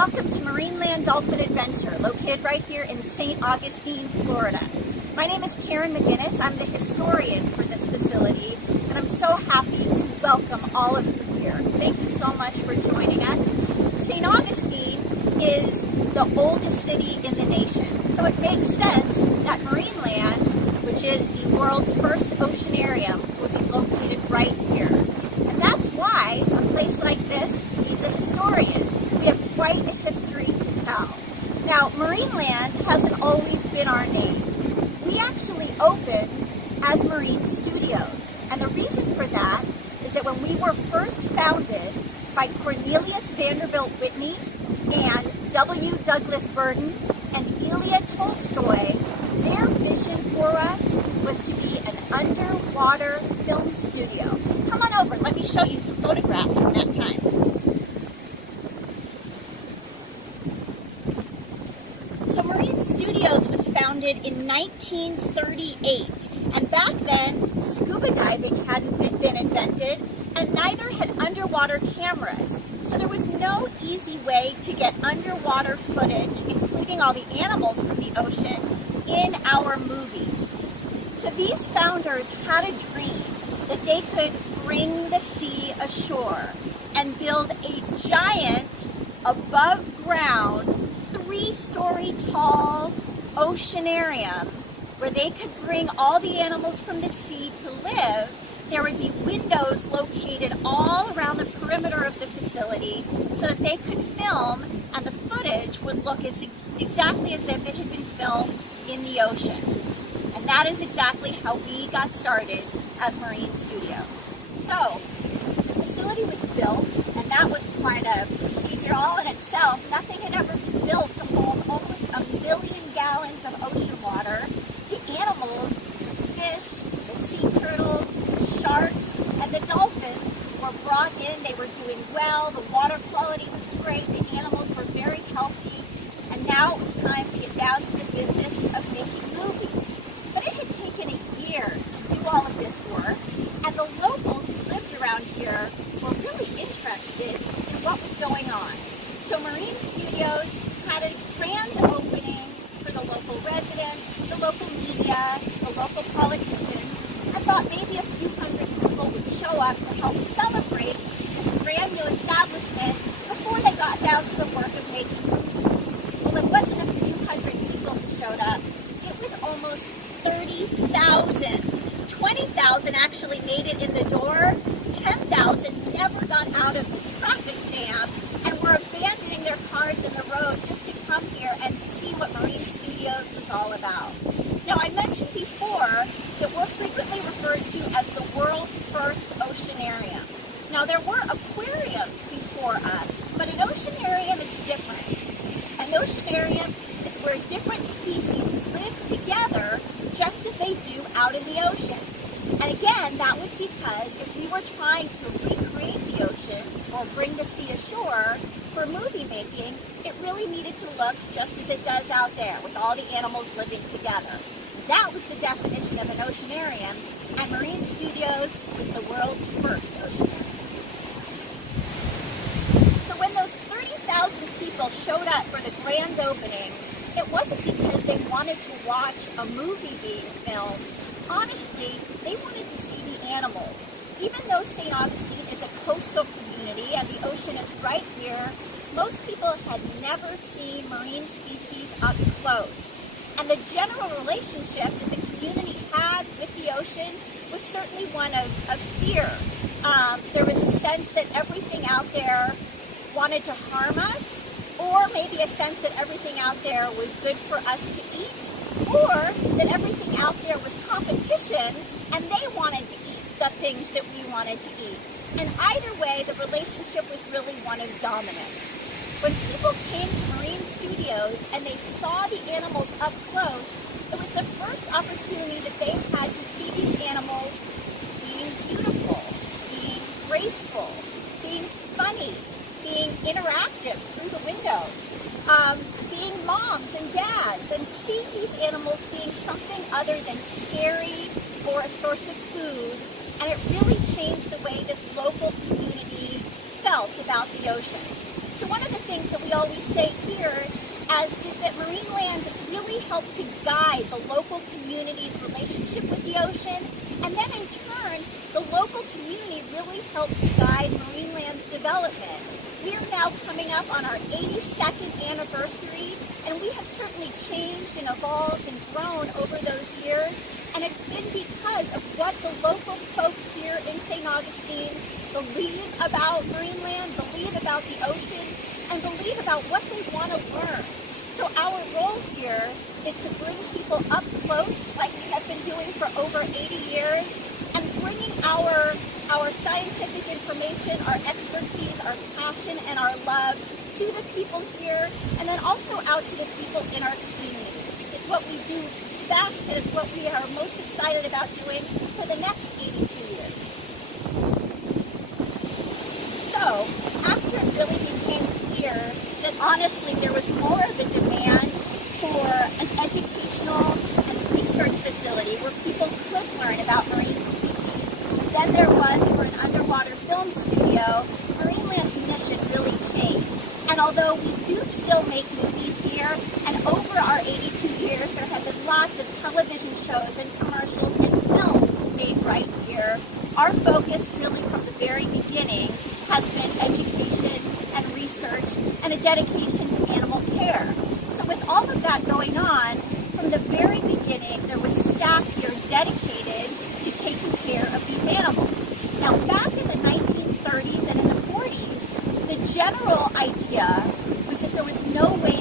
Welcome to Marineland Dolphin Adventure, located right here in St. Augustine, Florida. My name is Taryn McGinnis. I'm the historian for this facility, and I'm so happy to welcome all of you here. Thank you so much for joining us. St. Augustine is the oldest city in the nation, so it makes sense that Marineland, which is the world's first oceanarium, would be located right here. And that's why a place like this needs a historian. We have quite a history to tell. Now, Marineland hasn't always been our name. We actually opened as Marine Studios, and the reason for that is that when we were first founded by Cornelius Vanderbilt Whitney and W. Douglas Burden and Ilya Tolstoy, their vision for us was to be an underwater film studio. Come on over, let me show you some photographs from that time. So Marine Studios was founded in 1938, and back then scuba diving hadn't been invented, and neither had underwater cameras. So there was no easy way to get underwater footage, including all the animals from the ocean, in our movies. So these founders had a dream that they could bring the sea ashore and build a giant, above-ground, 3-story tall oceanarium where they could bring all the animals from the sea to live. There would be windows located all around the perimeter of the facility so that they could film, and the footage would look exactly as if it had been filmed in the ocean. And that is exactly how we got started as Marine Studios. So, the facility was built, and that was quite a procedure all in itself. Nothing had ever been built to hold almost 1 million gallons of ocean water. The animals, the fish, the sea turtles, the sharks, and the dolphins were brought in. They were doing well. The water quality was great. The animals were very healthy. And now it was time to get down to the business of making movies. But it had taken a year to do all of this work, and the locals who lived around here were really interested in what was going on. So Marine Studios had a grand opening for the local residents, the local media, the local politicians. I thought maybe a few hundred people would show up to help celebrate this brand new establishment before they got down to the work of making movies. Well, it wasn't a few hundred people who showed up. It was almost 30,000. 20,000 actually made it in the door. 10,000 never got out of the traffic jam and were abandoning their cars in the road just to come here and see what Marine Studios was all about. Now, I mentioned before that we're frequently referred to as the world's first oceanarium. Now, there were aquariums before us, but an oceanarium is different. An oceanarium is where different species live together just as they do out in the ocean. And again, that was because if we were trying to recreate the ocean or bring the sea ashore for movie making, it really needed to look just as it does out there with all the animals living together. That was the definition of an oceanarium, and Marine Studios was the world's first oceanarium. So when those 30,000 people showed up for the grand opening, it wasn't because they wanted to watch a movie being filmed. Honestly, they wanted to see the animals. Even though St. Augustine is a coastal community and the ocean is right here, most people had never seen marine species up close. And the general relationship that the community had with the ocean was certainly one of fear. There was a sense that everything out there wanted to harm us, or maybe a sense that everything out there was good for us to eat, or that everything out there was competition and they wanted to eat the things that we wanted to eat. And either way, the relationship was really one of dominance. When people came to Marine Studios and they saw the animals up close, it was the first opportunity that they had to see these animals being beautiful, being graceful, being funny, being interactive through the windows, being moms and dads, and seeing these animals being something other than scary or a source of food. And it really changed the way this local community felt about the ocean. So one of the things that we always say here is that Marineland really helped to guide the local community's relationship with the ocean, and then in turn, the local community really helped to guide Marineland's development. We are now coming up on our 82nd anniversary, and we have certainly changed and evolved and grown over those years, and it's been because of what the local folks here in St. Augustine believe about Marineland, believe about the oceans, and believe about what they want to learn. So our role here is to bring people up close, like we have been doing for over 80 years, and bringing our scientific information, our expertise, our passion, and our love to the people here, and then also out to the people in our community. It's what we do best, and it's what we are most excited about doing for the next 82 years. So, after it really became clear that honestly there was more of a demand for an educational and research facility where people could learn about marine species than there was for an underwater film studio, Marineland's mission really changed. And although we do still make movies here, and over our 82 years there have been lots of television shows and commercials and films made right here, our focus really from the very beginning has been education and research and a dedication to animal care. So with all of that going on, from the very beginning there was staff here dedicated to taking care of these animals. Now back in the 1930s and in the 40s, the general idea was that there was no way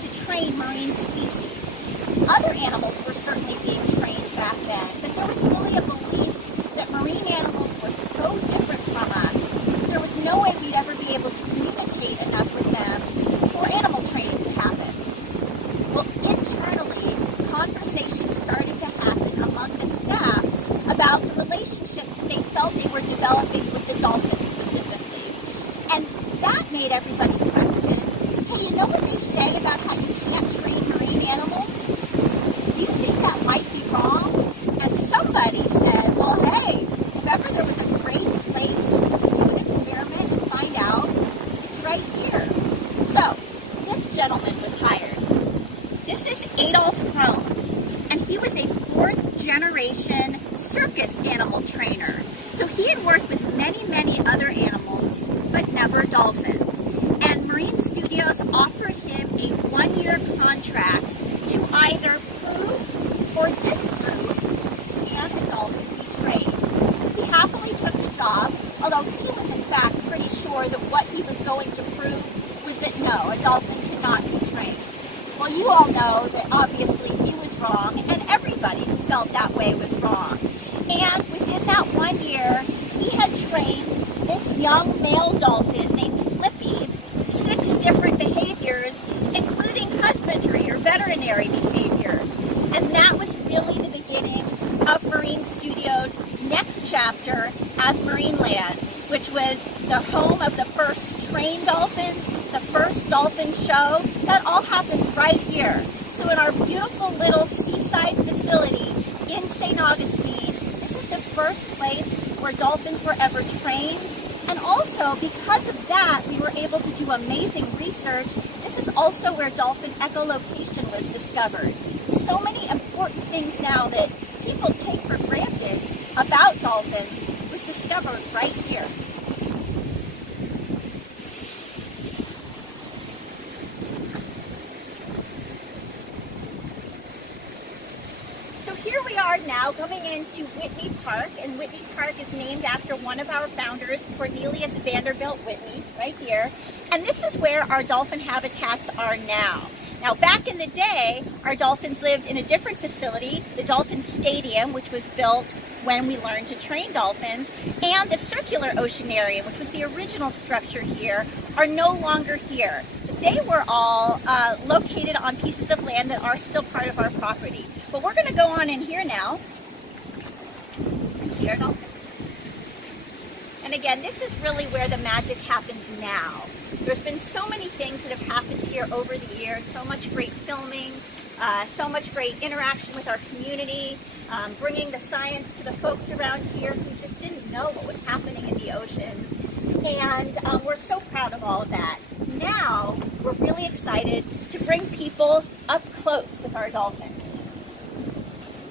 to train marine species. Other animals were certainly being trained back then, but there was really a belief that marine animals were so different from us, there was no way we'd ever be able to communicate enough with them for animal training to happen. Well, internally, conversations started to happen among the staff about the relationships that they felt they were developing with the dolphins specifically. And that made everybody question, hey, you know what they say about how you can't train marine animals? Do you think that might be wrong? And somebody said, well, hey, if ever there was a great place to do an experiment and find out, it's right here. So, this gentleman was hired. This is Adolf Frome, and he was a fourth-generation circus animal trainer. So he had worked with many, many other animals, but never dolphins. And Marine Studios offered him a one-year contract to either prove or disprove can a dolphin be trained. He happily took the job, although he was in fact pretty sure that what he was going to prove was that no, a dolphin cannot be trained. Well, you all know that obviously he was wrong, and everybody who felt that way was wrong. And within that 1 year, he had trained this young male dolphin named Flippy 6 different behaviors, including husbandry or veterinary behaviors. And that was really the beginning of Marine Studios' next chapter as Marineland, which was the home of the first trained dolphins, the first dolphin show. That all happened right here. So in our beautiful little seaside facility in St. Augustine, this is the first place where dolphins were ever trained. And also, because of that, we were able to do amazing research. This is also where dolphin echolocation was discovered. So many important things now that people take for granted about dolphins was discovered right here. So here we are now going into Whitney Park, and Whitney Park is named after one of our founders, Cornelius Vanderbilt Whitney, right here. And this is where our dolphin habitats are now. Now, back in the day, our dolphins lived in a different facility, the Dolphin Stadium, which was built when we learned to train dolphins, and the circular Oceanarium, which was the original structure here, are no longer here. But they were all located on pieces of land that are still part of our property. But we're going to go on in here now and see our dolphins. And again, this is really where the magic happens now. There's been so many things that have happened here over the years, so much great filming, so much great interaction with our community, bringing the science to the folks around here who just didn't know what was happening in the oceans. And we're so proud of all of that. now we're really excited to bring people up close with our dolphins.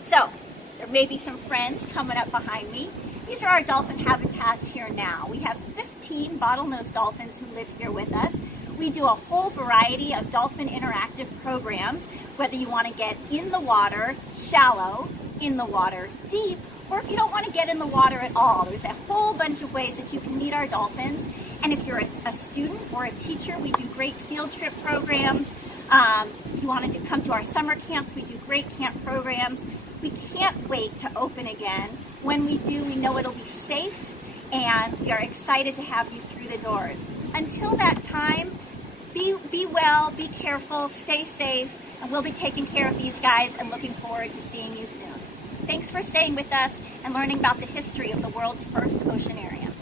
So, there may be some friends coming up behind me. These are our dolphin habitats here now. We have 15 bottlenose dolphins who live here with us. We do a whole variety of dolphin interactive programs, whether you want to get in the water shallow, in the water deep, or if you don't want to get in the water at all. There's a whole bunch of ways that you can meet our dolphins. And if you're a student or a teacher, we do great field trip programs. If you wanted to come to our summer camps, we do great camp programs. We can't wait to open again. When we do, we know it'll be safe, and we are excited to have you through the doors. Until that time, be well, be careful, stay safe, and we'll be taking care of these guys and looking forward to seeing you soon. Thanks for staying with us and learning about the history of the world's first oceanarium.